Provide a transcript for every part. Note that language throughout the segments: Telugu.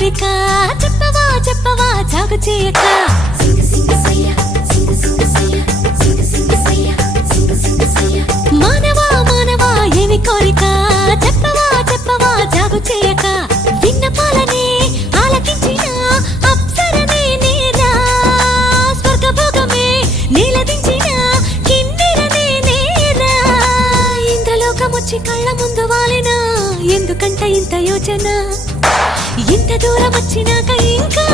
కోరిక చెప్పవా చెప్పవా జాగు చేయక మానవా మానవా ఏమి కోరిక చెప్పవా చెప్పవా జాగు చేయక విన్నపాలనే ఆలకించిన అప్సరనే నేరా స్వర్గభోగమే నీలదించిన కిన్నెరనే నేరా ఇంద్రలోకమొచ్చి కళ్ళ ముందు వాలినా ఎందుకంట ఇంత యోచన ఇంత దూరం వచ్చినాక ఇంకా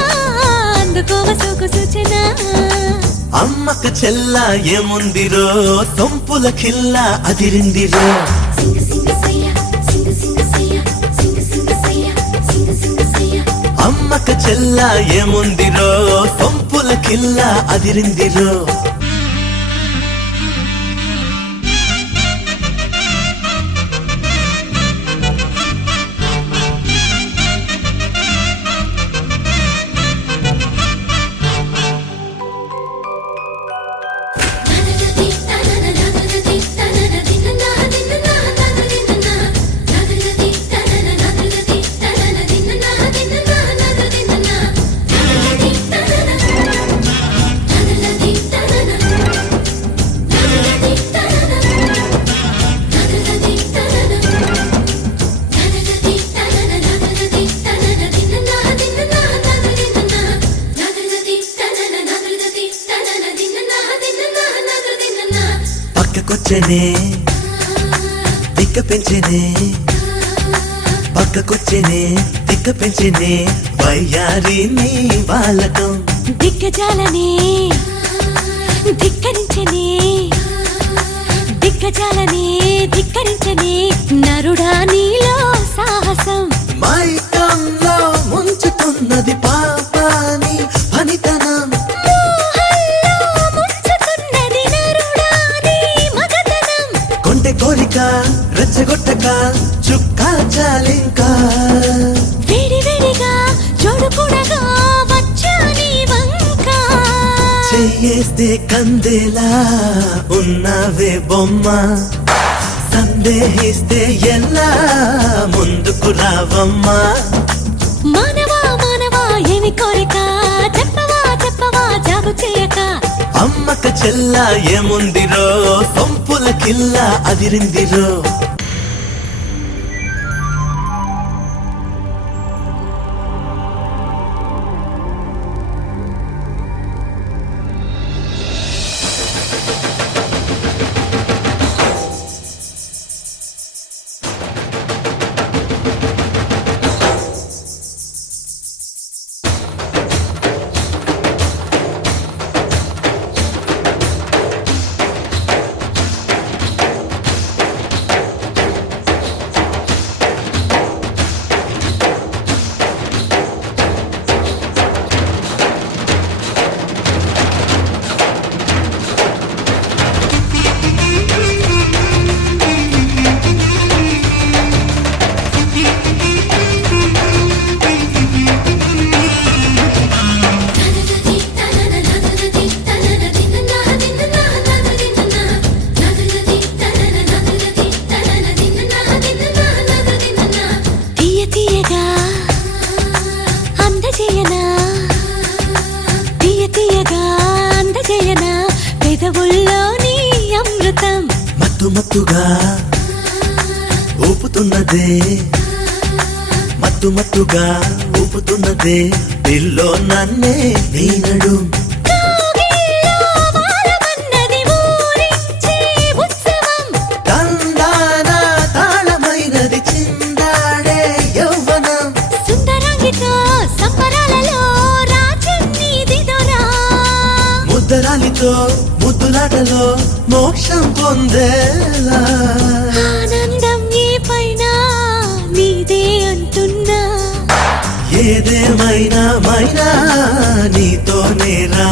అందుకోవ సోకు సూచన అమ్మక చెల్ల ఏముందిరో సొంపుల కిల్ల అదిరిందిరో అమ్మక చెల్ల ఏముందిరో సొంపుల కిల్ల అదిరిందిరో పక్కకొచ్చనే దిక్క పెంచనే పక్కకొచ్చనే దిక్క పెంచనే వయ్యారి నీ బాలకం దిగ్గజాలనే ధిక్కరించనే దిగ్గజాలనే ధిక్కరించనే నరుడా నీలో సాహసం మైకంలో ముంచుతున్నది పాపాని పనితనం కొంటె కోరిక రెచ్చగొట్టక చుక్కా చాలింకా వేడి వేడిగా చూడకూడగా వచ్చా నీ వంక చెయ్యేస్తే కందేలా ఉన్నవే బొమ్మ సందేహిస్తే ఎలా ముందుకు రావమ్మా మానవా మానవా ఏమి కోరిక చెప్పవా చెప్పవా జాగు చేయక అమ్మక చెల్ల ఏముందిరో సొంపుల కిల్ల అదిరిందిరో అమృతం మత్తు మత్తుగా ఊపుతున్నదే మత్తు మత్తుగా ఊపుతున్నదే పిల్లో నన్నే నీనడు తాళమైనది చిందాడే యౌవనం సుందరంగితో సంబరాలలో రాజన్నీదిదోరా ముద్దరాలితో ముద్దులాటలో మోక్షం పొందేలా ఆనందం ఈ పైన నీదే అంటున్నా ఏదేమైనా మైనా నీతోనే రా